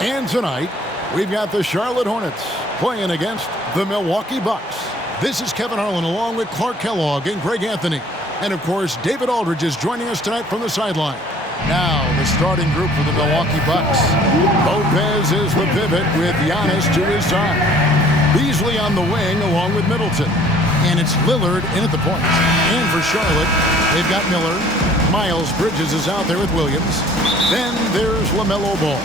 And tonight, we've got the Charlotte Hornets playing against the Milwaukee Bucks. This is Kevin Harlan along with Clark Kellogg and Greg Anthony. And, of course, David Aldridge is joining us tonight from the sideline. Now, the starting group for the Milwaukee Bucks. Lopez is the pivot with Giannis to his side. Beasley on the wing along with Middleton. And it's Lillard in at the point. And for Charlotte, they've got Miller. Miles Bridges is out there with Williams. Then there's LaMelo Ball.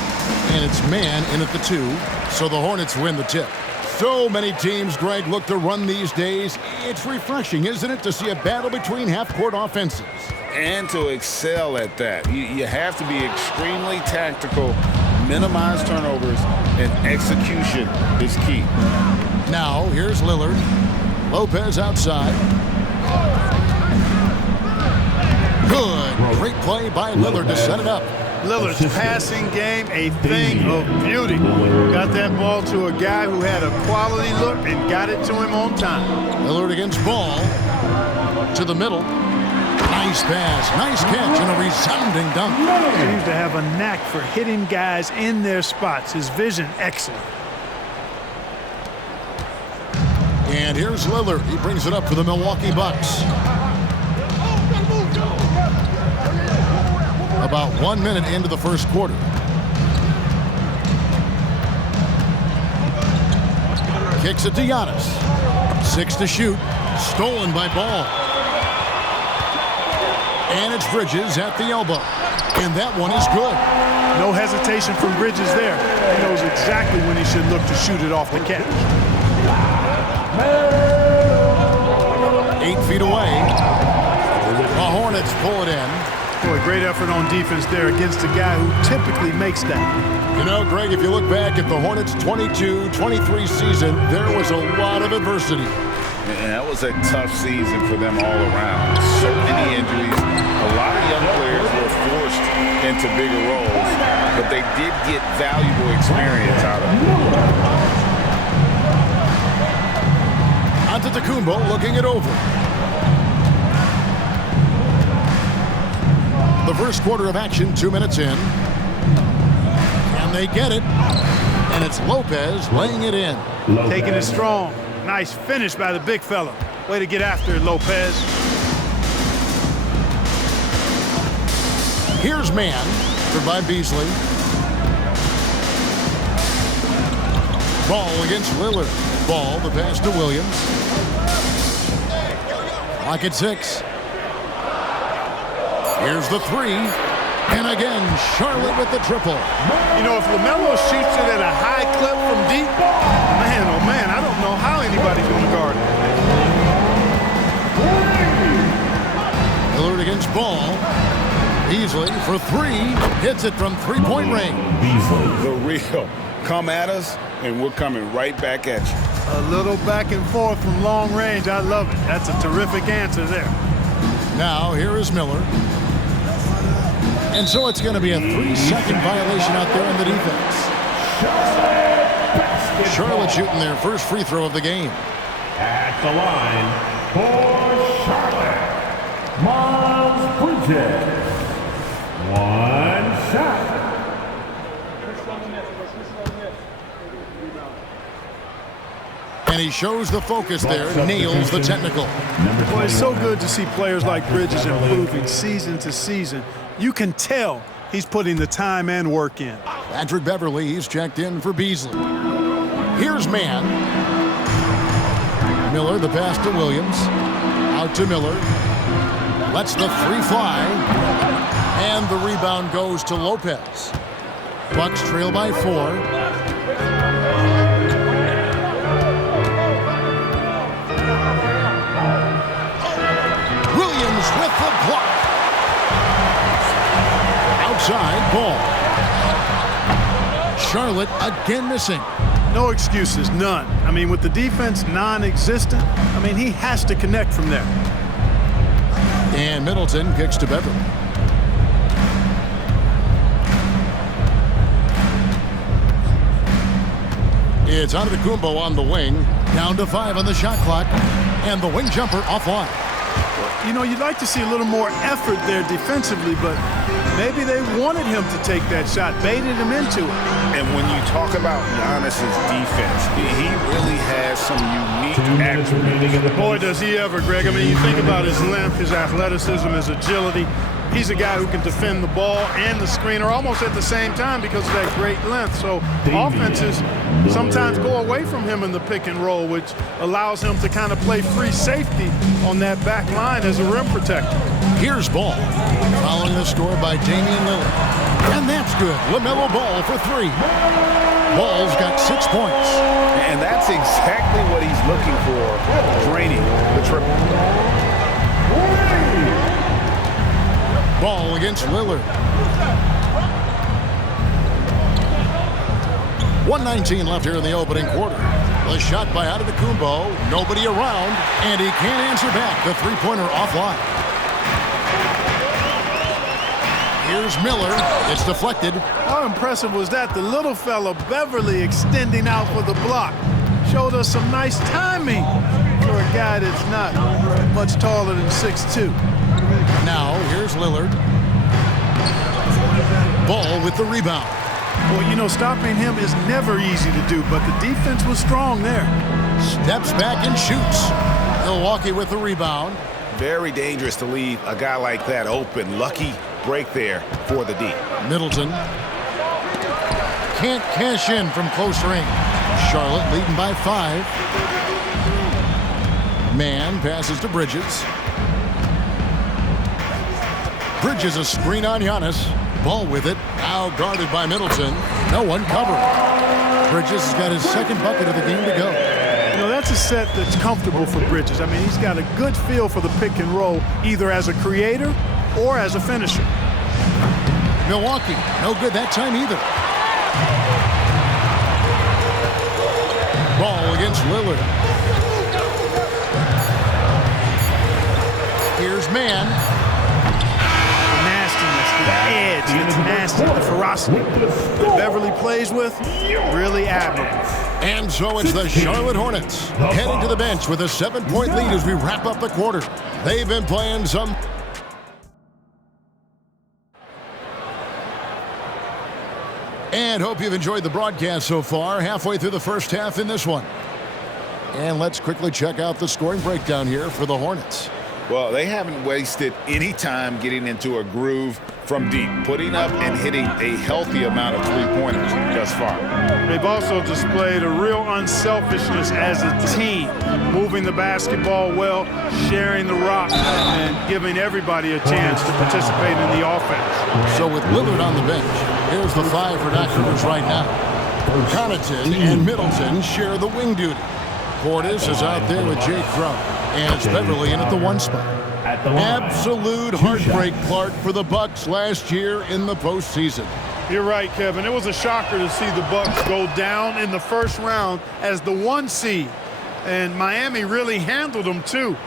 And it's Mann in at the 2, so the Hornets win the tip. So many teams, Greg, look to run these days. It's refreshing, isn't it, to see a battle between half-court offenses? And to excel at that. You have to be extremely tactical, minimize turnovers, and execution is key. Now, here's Lillard. Lopez outside. Good. Great play by Lillard to set it up. Lillard's passing game, a thing of beauty. Got that ball to a guy who had a quality look and got it to him on time. Lillard against Ball. To the middle. Nice pass, nice catch, and a resounding dunk. He seems to have a knack for hitting guys in their spots. His vision, excellent. And here's Lillard. He brings it up for the Milwaukee Bucks. About 1 minute into the first quarter. Kicks it to Giannis. 6 to shoot. Stolen by Ball. And it's Bridges at the elbow. And that one is good. No hesitation from Bridges there. He knows exactly when he should look to shoot it off the catch. 8 feet away. The Hornets pull it in. Boy, great effort on defense there against a guy who typically makes that. You know, Greg, if you look back at the Hornets' 22-23 season, there was a lot of adversity. And that was a tough season for them all around. So many injuries. A lot of young players were forced into bigger roles, but they did get valuable experience out of it. Antetokounmpo looking it over. The first quarter of action, 2 minutes in. And they get it. And it's Lopez laying it in. Taking it strong. Nice finish by the big fella. Way to get after it, Lopez. Here's Mann, covered by Beasley. Ball against Lillard. Ball, the pass to Williams. Clock at 6. Here's the 3. And again, Charlotte with the triple. You know, if LaMelo shoots it at a high clip from deep, man, oh man, I don't know how anybody's going to guard it. Lillard against Ball. Beasley for 3. Hits it from three-point range. The real. Come at us, and we're coming right back at you. A little back and forth from long range. I love it. That's a terrific answer there. Now, here is Miller. And so it's going to be a 3-second violation out there in the defense. Charlotte shooting their first free throw of the game. At the line for Charlotte, Miles Bridges. 1 shot. And he shows the focus there, nails the technical. Well, it's so good to see players like Bridges improving season to season. You can tell he's putting the time and work in. Patrick Beverly, he's checked in for Beasley. Here's Mann. Miller, the pass to Williams. Out to Miller. Lets the 3 fly. And the rebound goes to Lopez. Bucks trail by 4. With the block. Outside Ball. Charlotte again missing. No excuses, none. I mean, with the defense non-existent, I mean, he has to connect from there. And Middleton kicks to Beverly. It's Antetokounmpo on the wing. Down to 5 on the shot clock. And the wing jumper offline. You know, you'd like to see a little more effort there defensively, but Maybe they wanted him to take that shot, baited him into it. And when you talk about Giannis's defense, he really has some unique attributes. Boy, does he ever, Greg. I mean, you think about his length, his athleticism, his agility. He's a guy who can defend the ball and the screener almost at the same time because of that great length. So offenses sometimes go away from him in the pick and roll, which allows him to kind of play free safety on that back line as a rim protector. Here's Ball, following the score by Damian Lillard. And that's good. LaMelo Ball for three. Ball's got 6 points. And that's exactly what he's looking for, draining the triple. Ball against Lillard. 1:19 left here in the opening quarter. The shot by Antetokounmpo, nobody around, and he can't answer back. The three-pointer offline. Here's Miller. It's deflected. How impressive was that? The little fella, Beverly, extending out for the block. Showed us some nice timing for a guy that's not much taller than 6'2". Now, here's Lillard. Ball with the rebound. Well, you know, stopping him is never easy to do, but the defense was strong there. Steps back and shoots. Milwaukee with the rebound. Very dangerous to leave a guy like that open. Lucky break there for the D. Middleton can't cash in from close range. Charlotte leading by 5. Man passes to Bridges. Bridges a screen on Giannis. Ball with it. Now guarded by Middleton. No one covering. Bridges has got his second bucket of the game to go. You know, that's a set that's comfortable for Bridges. I mean, he's got a good feel for the pick and roll, either as a creator or as a finisher. Milwaukee, no good that time either. Ball against Lillard. Here's Man. The nastiness, the edge, the tenacity, the ferocity that Beverly plays with, really admirable. And so it's the Charlotte Hornets heading to the bench with a 7-point lead as we wrap up the quarter. They've been playing some... And hope you've enjoyed the broadcast so far. Halfway through the first half in this one. And let's quickly check out the scoring breakdown here for the Hornets. Well, they haven't wasted any time getting into a groove from deep, putting up and hitting a healthy amount of three-pointers thus far. They've also displayed a real unselfishness as a team, moving the basketball well, sharing the rock, and giving everybody a chance to participate in the offense. So with Lillard on the bench, here's the 5 for Doc Rivers right now. Connaughton and Middleton share the wing duty. Portis is out there with Jay Crowder, and it's Beverly in at the 1 spot. Absolute heartbreak, Clark, for the Bucks last year in the postseason. You're right, Kevin. It was a shocker to see the Bucks go down in the first round as the 1 seed. And Miami really handled them, too.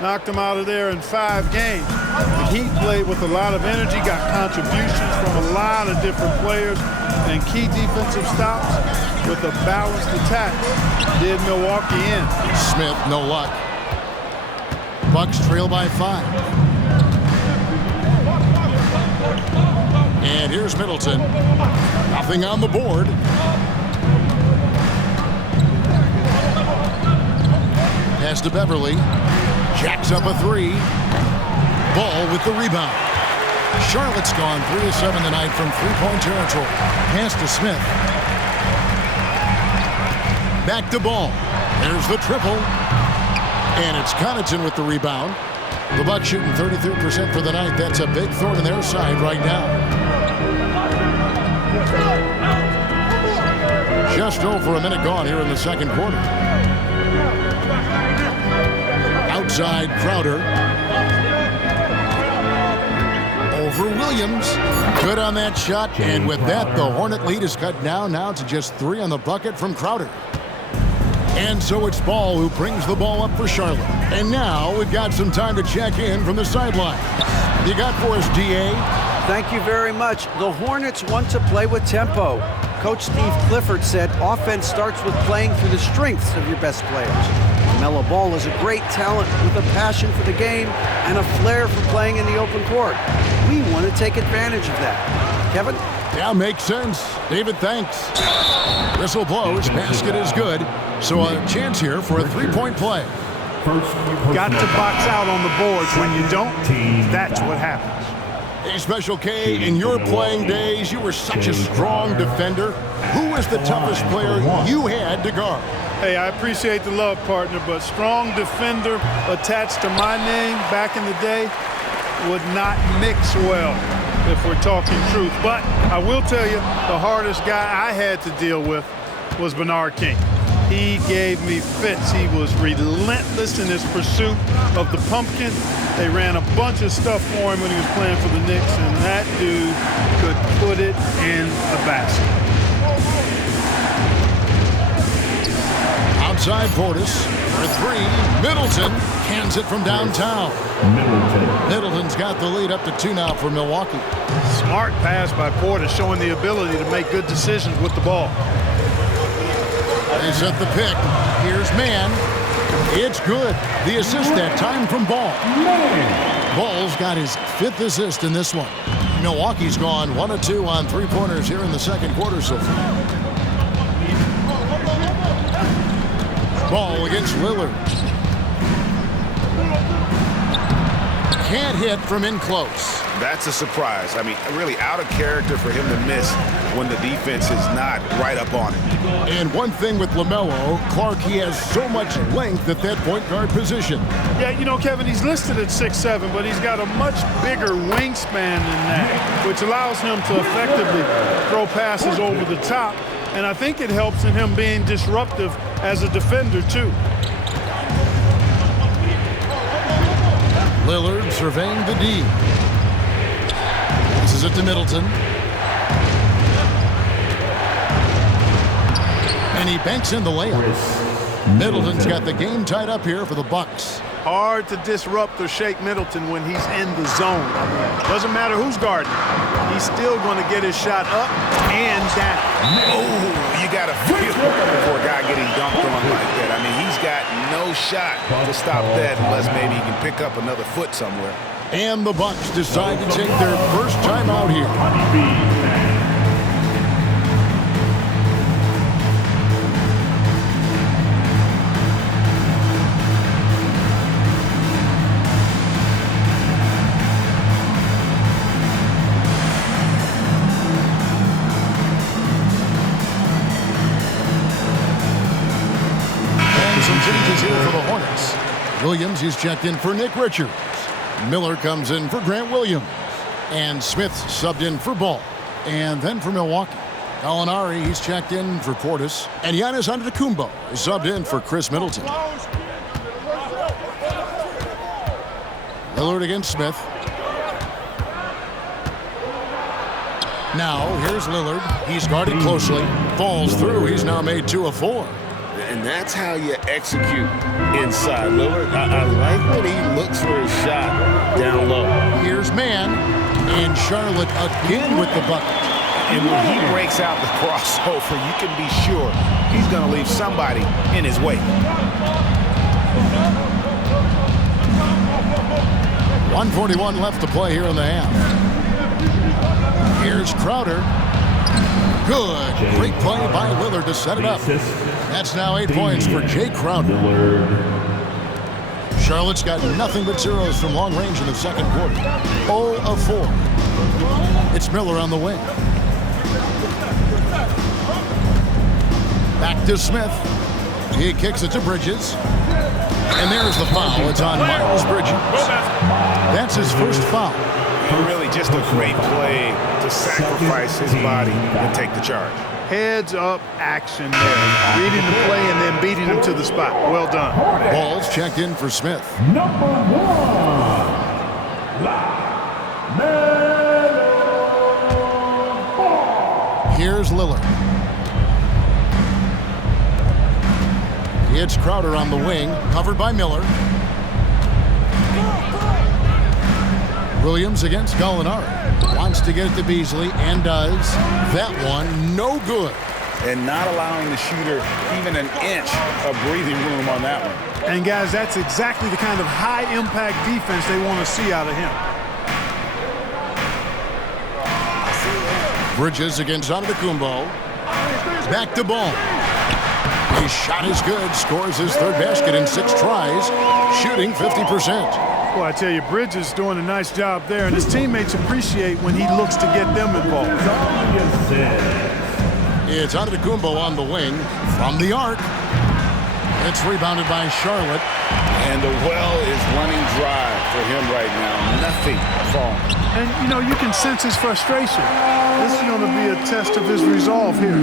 Knocked them out of there in 5 games. The Heat played with a lot of energy, got contributions from a lot of different players, and key defensive stops with a balanced attack did Milwaukee in. Smith, no luck. Bucks trail by 5. And here's Middleton. Nothing on the board. Pass to Beverly. Jacks up a 3. Ball with the rebound. Charlotte's gone 3 of 7 tonight from three-point territory. Pass to Smith. Back to Ball. There's the triple. And it's Connaughton with the rebound. The Bucks shooting 33% for the night. That's a big thorn in their side right now. Just over a minute gone here in the second quarter. Outside Crowder. Over Williams. Good on that shot. And with that, the Hornet lead is cut down now to just 3 on the bucket from Crowder. And so it's Ball who brings the ball up for Charlotte. And now we've got some time to check in from the sideline. You got for us, D.A.? Thank you very much. The Hornets want to play with tempo. Coach Steve Clifford said offense starts with playing through the strengths of your best players. LaMelo Ball is a great talent with a passion for the game and a flair for playing in the open court. We we want to take advantage of that. Kevin? Yeah, makes sense. David, thanks. Whistle blows. Basket is good. So a chance here for a three-point play. Got to box out on the boards. When you don't, that's what happens. Hey, Special K, in your playing days, you were such a strong defender. Who was the toughest player you had to guard? Hey, I appreciate the love, partner, but strong defender attached to my name back in the day would not mix well if we're talking truth. But I will tell you, the hardest guy I had to deal with was Bernard King. He gave me fits. He was relentless in his pursuit of the pumpkin. They ran a bunch of stuff for him when he was playing for the Knicks, and that dude could put it in the basket. Outside Portis for three. Middleton hands it from downtown. Middleton's got the lead up to 2 now for Milwaukee. Smart pass by Portis, showing the ability to make good decisions with the ball. They set the pick. Here's Mann. It's good. The assist that time from Ball. Ball's got his 5th assist in this one. Milwaukee's gone 1 of 2 on three-pointers here in the second quarter so far. Ball against Lillard. Can't hit from in close. That's a surprise. I mean, really out of character for him to miss when the defense is not right up on it. And one thing with LaMelo, Clark, he has so much length at that point guard position. Yeah, you know, Kevin, he's listed at 6'7", but he's got a much bigger wingspan than that, which allows him to effectively throw passes over the top. And I think it helps in him being disruptive as a defender, too. Lillard surveying the D. Passes it to Middleton. And he banks in the layup. Middleton's got the game tied up here for the Bucks. Hard to disrupt or shake Middleton when he's in the zone. Doesn't matter who's guarding. He's still going to get his shot up and down. Oh, you got to feel for a guy getting dunked on like that. I mean, he's got no shot to stop that unless maybe he can pick up another foot somewhere. And the Bucks decide to take their first time out here. Some changes here for the Hornets. Williams, he's checked in for Nick Richards. Miller comes in for Grant Williams. And Smith subbed in for Ball. And then for Milwaukee, Gallinari, he's checked in for Portis. And Giannis Antetokounmpo is subbed in for Chris Middleton. Lillard against Smith. Now, here's Lillard. He's guarded closely. Falls through. He's now made 2 of 4. And that's how you execute inside. Lillard, I like when he looks for his shot down low. Here's Mann, and Charlotte again with the bucket. And when he breaks out the crossover, you can be sure he's going to leave somebody in his way. 1:41 left to play here in the half. Here's Crowder. Good. Great play by Lillard to set it up. That's now 8 points for Jay Crowder. Charlotte's got nothing but zeros from long range in the second quarter. 0 of 4. It's Miller on the wing. Back to Smith. He kicks it to Bridges. And there's the foul. It's on Miles Bridges. That's his first foul. Really just a great play to sacrifice his body and take the charge. Heads-up action there. Reading the play and then beating him to the spot. Well done. Ball's checked in for Smith. Number 1, Here's Lillard. It's Crowder on the wing, covered by Miller. Williams against Gallinari. Wants to get it to Beasley and does. That one, no good. And not allowing the shooter even an inch of breathing room on that one. And guys, that's exactly the kind of high-impact defense they want to see out of him. Bridges against Antetokounmpo. Back to Ball. His shot is good. Scores his third basket in 6 tries. Shooting 50%. Well, I tell you, Bridges doing a nice job there, and his teammates appreciate when he looks to get them involved. It's Antetokounmpo on the wing from the arc. It's rebounded by Charlotte. And the well is running dry for him right now. Nothing falling. And, you know, you can sense his frustration. This is going to be a test of his resolve here.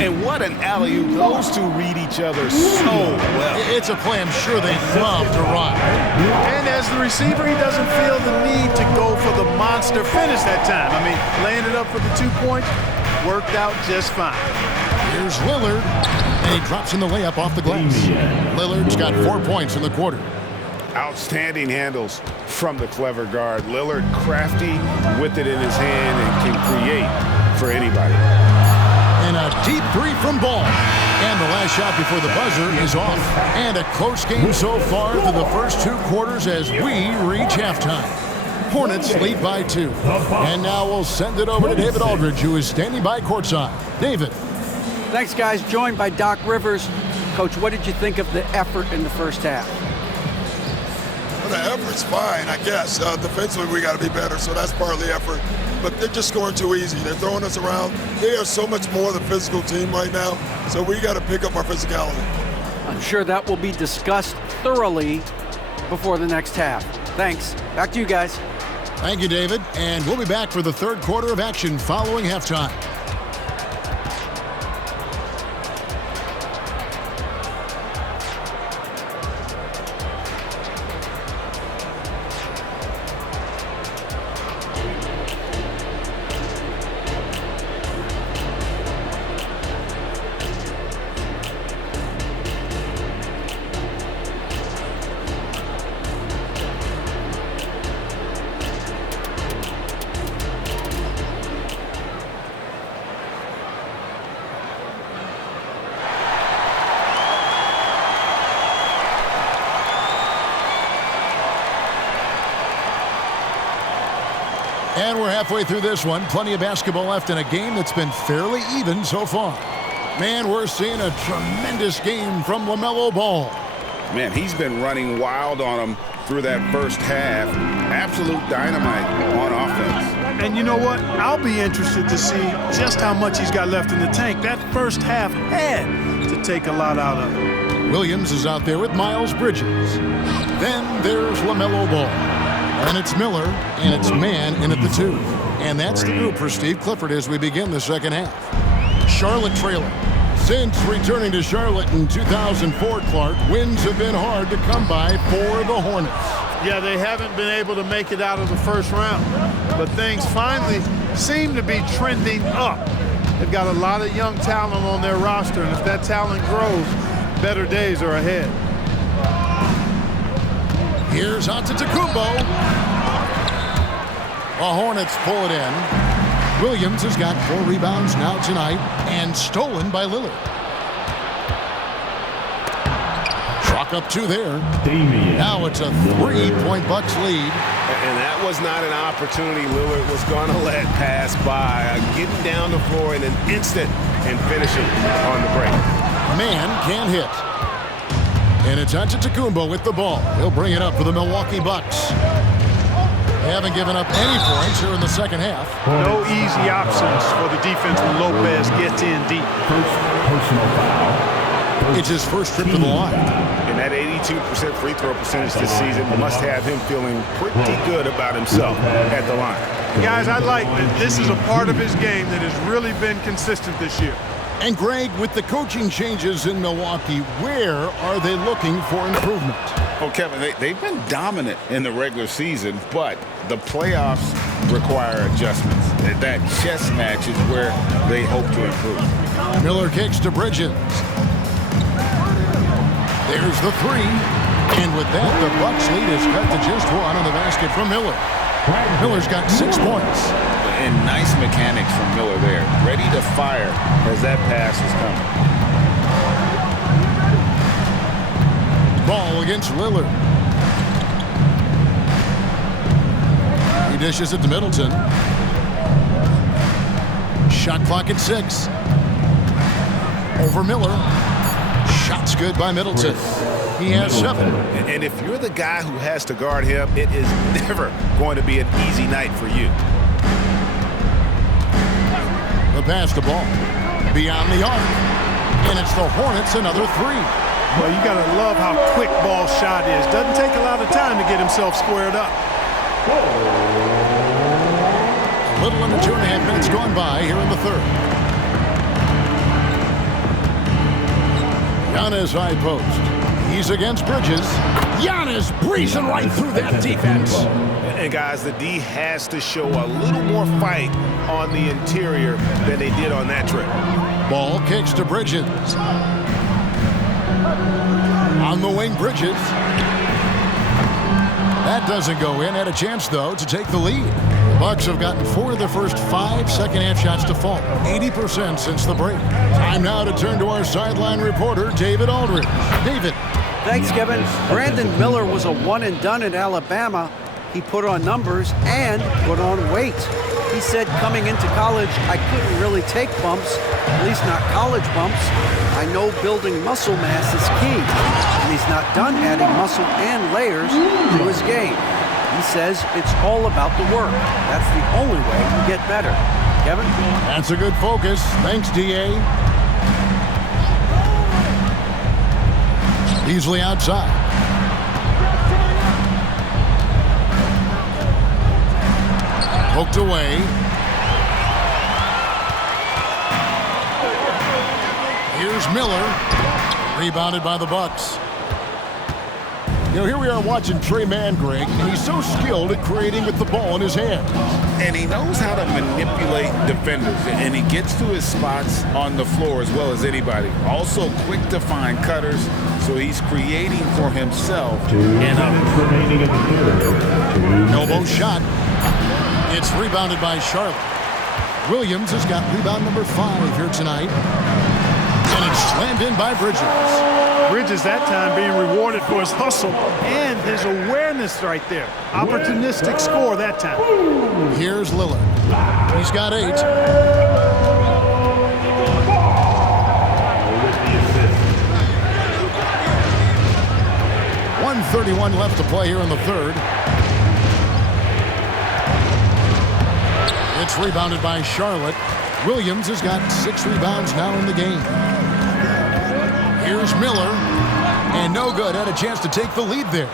And what an alley-oop. Those two read each other so well. It's a play I'm sure they love to run. And as the receiver, he doesn't feel the need to go for the monster finish that time. I mean, laying it up for the 2 points worked out just fine. Here's Lillard, and he drops in the layup off the glass. Lillard's got 4 points in the quarter. Outstanding handles from the clever guard. Lillard crafty with it in his hand and can create for anybody. And a deep 3 from Ball. And the last shot before the buzzer is off. And a close game so far through the first 2 quarters as we reach halftime. Hornets lead by 2. And now we'll send it over to David Aldridge, who is standing by courtside. David. Thanks, guys. Joined by Doc Rivers. Coach, what did you think of the effort in the first half? Well, the effort's fine, I guess. Defensively, we got to be better, so that's part of the effort. But they're just scoring too easy. They're throwing us around. They are so much more the physical team right now, so we got to pick up our physicality. I'm sure that will be discussed thoroughly before the next half. Thanks. Back to you guys. Thank you, David. And we'll be back for the third quarter of action following halftime. And we're halfway through this one. Plenty of basketball left in a game that's been fairly even so far. Man, we're seeing a tremendous game from LaMelo Ball. Man, he's been running wild on him through that first half. Absolute dynamite on offense. And you know what? I'll be interested to see just how much he's got left in the tank. That first half had to take a lot out of it. Williams is out there with Miles Bridges. Then there's LaMelo Ball. And it's Miller, and it's man in at the 2. And that's the group for Steve Clifford as we begin the second half. Charlotte trailing. Since returning to Charlotte in 2004, Clark, wins have been hard to come by for the Hornets. Yeah, they haven't been able to make it out of the first round. But things finally seem to be trending up. They've got a lot of young talent on their roster, and if that talent grows, better days are ahead. Here's Antetokounmpo. The Hornets pull it in. Williams has got 4 rebounds now tonight and stolen by Lillard. Chalk up 2 there. Now it's a 3-point Bucks lead. And that was not an opportunity Lillard was going to let pass by. Getting down the floor in an instant and finishing on the break. Man can't hit. And it's Antetokounmpo with the ball. He'll bring it up for the Milwaukee Bucks. They haven't given up any points here in the second half. No easy options for the defense when Lopez gets in deep. Personal foul. It's his first trip to the line. And that 82% free throw percentage this season must have him feeling pretty good about himself at the line. Guys, I like that this is a part of his game that has really been consistent this year. And Greg, with the coaching changes in Milwaukee, where are they looking for improvement? Oh, Kevin, they've been dominant in the regular season, but the playoffs require adjustments. That chess match is where they hope to improve. Miller kicks to Bridges. There's the 3. And with that, the Bucks lead is cut to just 1 on the basket from Miller. Miller's got 6 points. And nice mechanics from Miller there. Ready to fire as that pass is coming. Ball against Lillard. He dishes it to Middleton. Shot clock at 6. Over Miller. Shot's good by Middleton. He has 7. And if you're the guy who has to guard him, it is never going to be an easy night for you. The pass to Ball. Beyond the arc. And it's the Hornets another 3. Well, you got to love how quick Ball's shot is. Doesn't take a lot of time to get himself squared up. A little under 2.5 minutes gone by here in the third. Giannis high post. He's against Bridges. Giannis breezing right through that defense. And guys, the D has to show a little more fight on the interior than they did on that trip. Ball kicks to Bridges. On the wing, Bridges. That doesn't go in. Had a chance, though, to take the lead. The Bucks have gotten 4 of their first 5 second-half shots to fall. 80% since the break. Time now to turn to our sideline reporter, David Aldridge. David. Thanks, Kevin. Brandon Miller was a one-and-done in Alabama. He put on numbers and put on weight. He said coming into college, I couldn't really take bumps, at least not college bumps. I know building muscle mass is key, and he's not done adding muscle and layers to his game. He says it's all about the work. That's the only way you get better. Kevin? That's a good focus. Thanks, D.A. Beasley outside. Poked away. Here's Miller. Rebounded by the Bucks. You know, here we are watching Trey Mann, Greg, and he's so skilled at creating with the ball in his hand. And he knows how to manipulate defenders, and he gets to his spots on the floor as well as anybody. Also quick to find cutters, so he's creating for himself and others. Elbow shot. It's rebounded by Charlotte. Williams has got rebound number 5 here tonight. And it's slammed in by Bridges. Bridges that time being rewarded for his hustle and his awareness right there. Opportunistic score that time. Here's Lillard. He's got 8. 1:31 left to play here in the third. It's rebounded by Charlotte. Williams has got 6 rebounds now in the game. Here's Miller. And no good. Had a chance to take the lead there.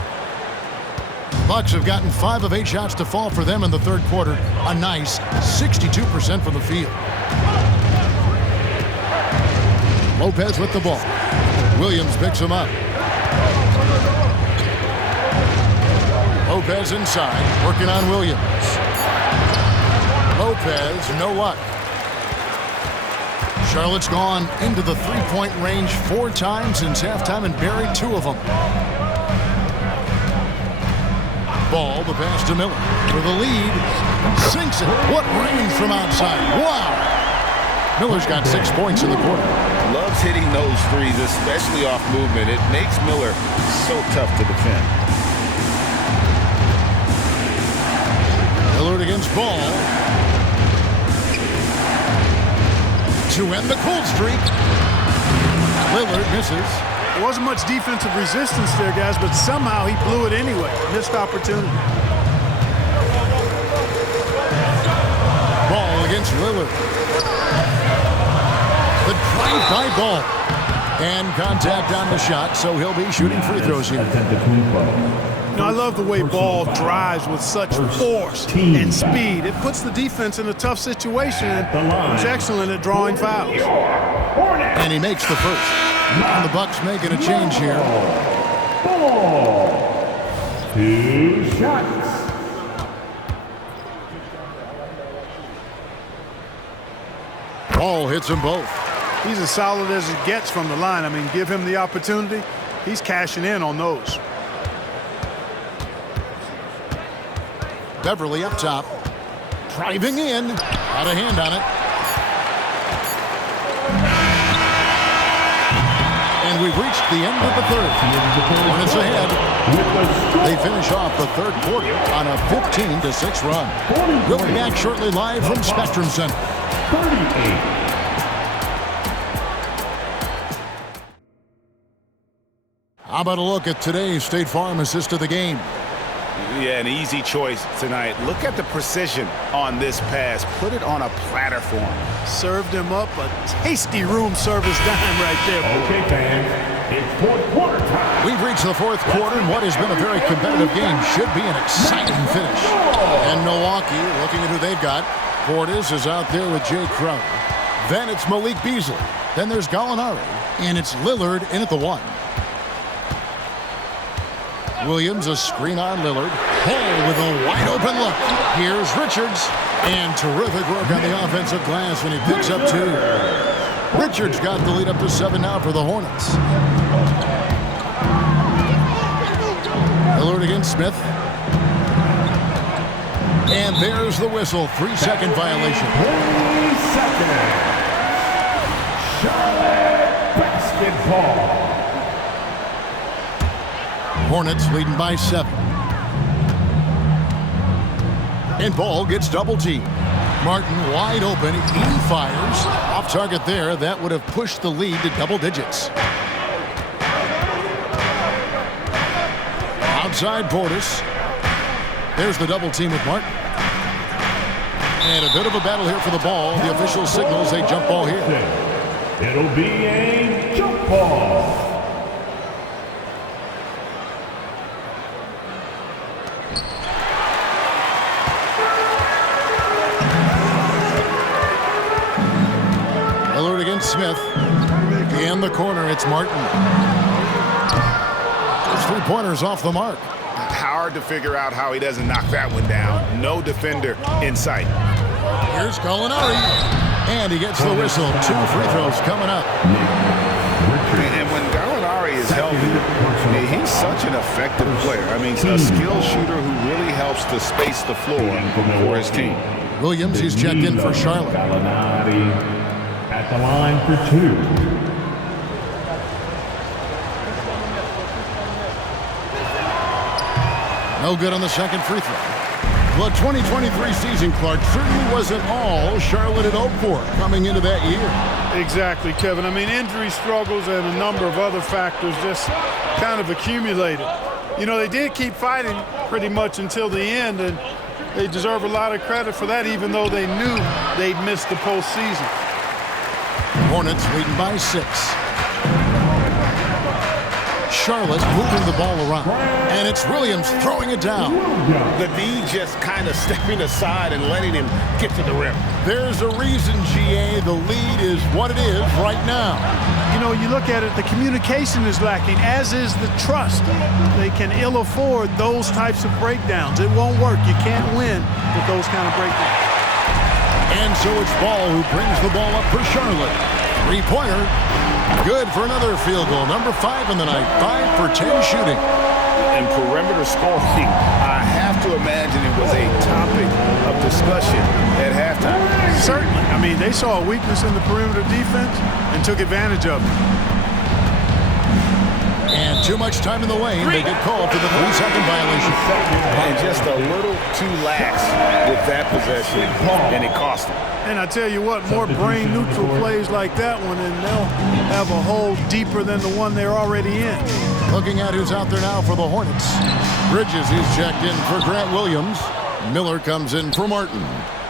Bucks have gotten 5 of 8 shots to fall for them in the third quarter. A nice 62% from the field. Lopez with the ball. Williams picks him up. Lopez inside, working on Williams. Lopez, no luck. Charlotte's gone into the three-point range 4 times since halftime and buried 2 of them. Ball, the pass to Miller for the lead. Sinks it. What range from outside. Wow. Miller's got 6 points in the quarter. Loves hitting those threes, especially off movement. It makes Miller so tough to defend. Lillard against Ball. To end the cold streak. Lillard misses. There wasn't much defensive resistance there, guys, but somehow he blew it anyway. Missed opportunity. Ball against Lillard. The drive by Ball. And contact on the shot, so he'll be shooting free throws here. You know, I love the way Ball drives with such force and speed. It puts the defense in a tough situation, and he's excellent at drawing fouls. And he makes the first. And the Bucks making a change here. Ball. 2 shots. Ball hits them both. He's as solid as it gets from the line. I mean, give him the opportunity. He's cashing in on those. Beverly up top. Driving in. Out of hand on it. And we've reached the end of the third. Hornets ahead. They finish off the third quarter on a 15-6 run. We'll be back shortly live from Spectrum Center. 38. How about a look at today's State Farm assist of the game? Yeah, an easy choice tonight. Look at the precision on this pass. Put it on a platter for him. Served him up a tasty room service dime right there. Okay, fans, it's fourth quarter time. We've reached the fourth quarter, and what has been a very competitive game should be an exciting finish. And Milwaukee, looking at who they've got, Portis is out there with Jay Crowder. Then it's Malik Beasley. Then there's Gallinari, and it's Lillard in at the 1. Williams, a screen on Lillard. Hall with a wide open look. Here's Richards. And terrific work on the offensive glass when he picks up 2. Richards got the lead up to 7 now for the Hornets. Lillard against Smith. And there's the whistle. 3-second violation. 3 seconds. Charlotte basketball. Hornets leading by 7. And Ball gets double teamed. Martin wide open. He fires. Off target there. That would have pushed the lead to double digits. Outside Portis. There's the double team with Martin. And a bit of a battle here for the ball. The official signals a jump ball here. It'll be a jump ball. Lillard against Smith. In the corner, it's Martin. His 3-pointers off the mark. Hard to figure out how he doesn't knock that one down. No defender in sight. Here's Gallinari. And he gets the whistle. 2 free throws coming up. And when Gallinari is healthy, he's such an effective player. I mean, a skilled shooter who really helps to space the floor for his team. Williams, he's checked in for Charlotte. Gallinari at the line for 2. No good on the second free throw. The 2023 season, Clark, certainly wasn't all Charlotte had hoped for coming into that year. Exactly, Kevin. I mean, injury struggles and a number of other factors just kind of accumulated. You know, they did keep fighting pretty much until the end, and they deserve a lot of credit for that, even though they knew they'd missed the postseason. Hornets leading by 6. Charlotte moving the ball around. And it's Williams throwing it down. The D just kind of stepping aside and letting him get to the rim. There's a reason, GA, the lead is what it is right now. You know, you look at it, the communication is lacking, as is the trust. They can ill afford those types of breakdowns. It won't work. You can't win with those kind of breakdowns. And so it's Ball who brings the ball up for Charlotte. 3-pointer. Good for another field goal. Number 5 in the night. 5 for 10 shooting. And perimeter scoring, I have to imagine it was a topic of discussion at halftime. Certainly. I mean, they saw a weakness in the perimeter defense and took advantage of it. And too much time in the lane. They get called for the 3-second violation. And just a little too lax with that possession, and it cost them. And I tell you what, more brain-neutral plays like that one, and they'll have a hole deeper than the one they're already in. Looking at who's out there now for the Hornets. Bridges, he's checked in for Grant Williams. Miller comes in for Martin.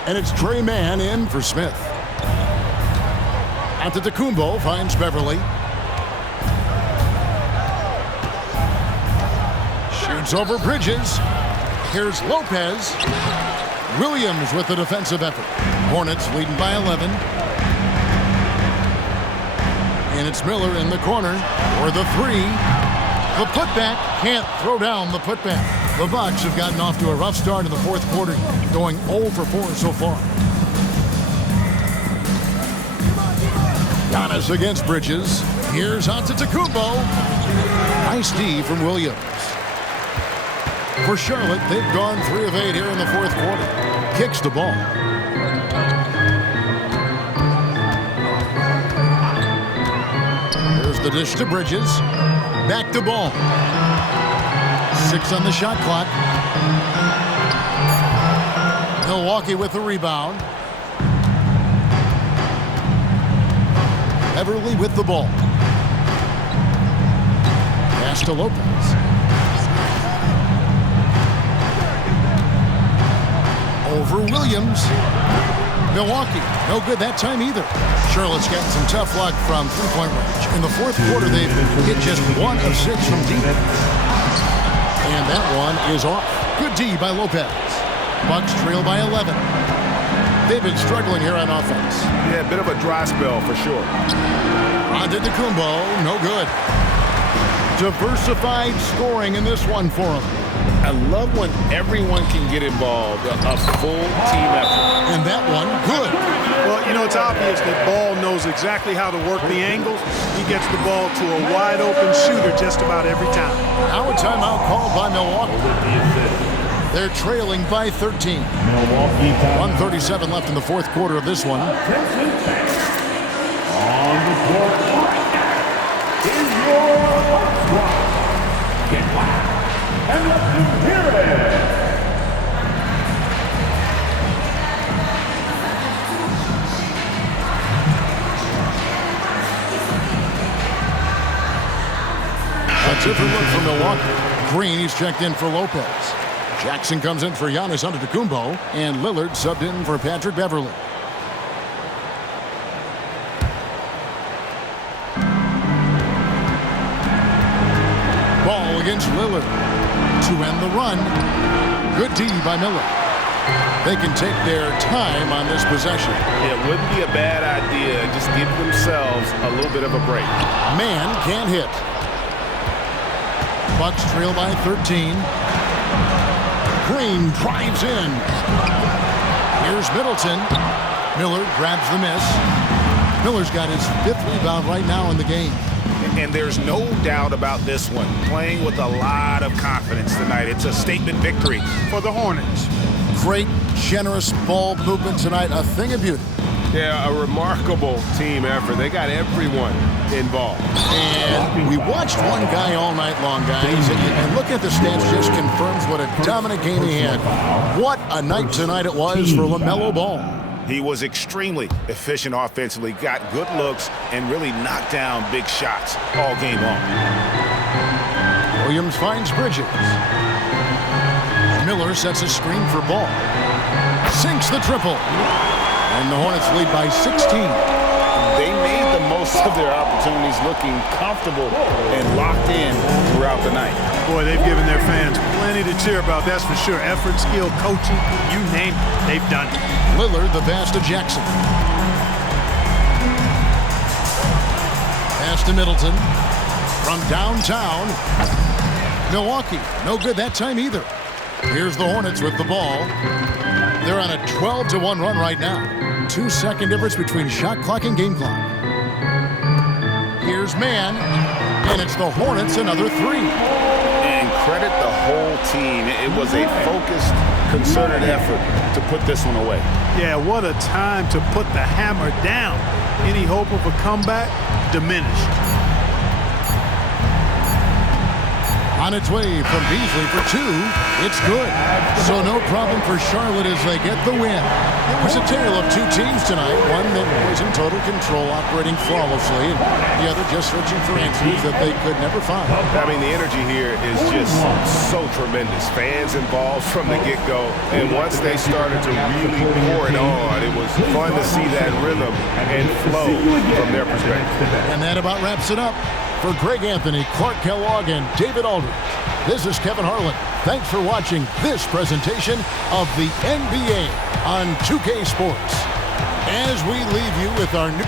And it's Trey Mann in for Smith. Antetokounmpo finds Beverly. Shoots over Bridges. Here's Lopez. Williams with the defensive effort. Hornets leading by 11. And it's Miller in the corner for the 3. The putback, can't throw down the putback. The Bucks have gotten off to a rough start in the fourth quarter, going 0 for 4 so far. Giannis against Bridges. Here's Antetokounmpo. Nice D from Williams. For Charlotte, they've gone 3 of 8 here in the fourth quarter. Kicks the ball. There's the dish to Bridges. Back to Ball. 6 on the shot clock. Milwaukee with the rebound. Beverly with the ball. Pass to Lopez. Over Williams. Milwaukee, no good that time either. Charlotte's getting some tough luck from three-point range. In the fourth quarter, they've hit just 1 of 6 from deep. And that one is off. Good D by Lopez. Bucks trail by 11. They've been struggling here on offense. Yeah, a bit of a dry spell for sure. Antetokounmpo, no good. Diversified scoring in this one for him. I love when everyone can get involved, a full team effort. And that one, good. Well, you know, it's obvious that Ball knows exactly how to work the angles. He gets the ball to a wide-open shooter just about every time. Now a timeout called by Milwaukee. They're trailing by 13. 1:37 left in the fourth quarter of this one. On the court is your squad. Get loud and let them hear it. A different look for Milwaukee. Green, he's checked in for Lopez. Jackson comes in for Giannis Antetokounmpo, and Lillard subbed in for Patrick Beverly. Ball against Lillard to end the run. Good D by Miller. They can take their time on this possession. It wouldn't be a bad idea. Just give themselves a little bit of a break. Man can't hit. Bucks trail by 13. Green drives in. Here's Middleton. Miller grabs the miss. Miller's got his 5th rebound right now in the game. And there's no doubt about this one. Playing with a lot of confidence tonight. It's a statement victory For the Hornets. Great, generous ball movement tonight. A thing of beauty. Yeah, a remarkable team effort. They got everyone involved. And we watched one guy all night long, guys. And looking at the stats just confirms what a dominant game he had. What a night tonight it was for LaMelo Ball. He was extremely efficient offensively, got good looks, and really knocked down big shots all game long. Williams finds Bridges. Miller sets a screen for Ball. Sinks the triple. And the Hornets lead by 16. They made the most of their opportunities, looking comfortable and locked in throughout the night. Boy, they've given their fans plenty to cheer about, that's for sure. Effort, skill, coaching, you name it, they've done it. Lillard, the pass to Jackson. Pass to Middleton. From downtown. Milwaukee, no good that time either. Here's the Hornets with the ball. They're on a 12-1 run right now. 2-second difference between shot clock and game clock. Here's Man, and it's the Hornets another 3. And credit the whole team. It was a focused, concerted effort to put this one away. Yeah, what a time to put the hammer down. Any hope of a comeback? Diminished. On its way from Beasley for 2. It's good. So no problem for Charlotte as they get the win. It was a tale of 2 teams tonight. One that was in total control, operating flawlessly, and the other just searching for answers that they could never find. I mean, the energy here is just so tremendous. Fans involved from the get-go. And once they started to really pour it on, it was fun to see that rhythm and flow from their perspective. And that about wraps it up. For Greg Anthony, Clark Kellogg, and David Aldridge, this is Kevin Harlan. Thanks for watching this presentation of the NBA on 2K Sports. As we leave you with our new...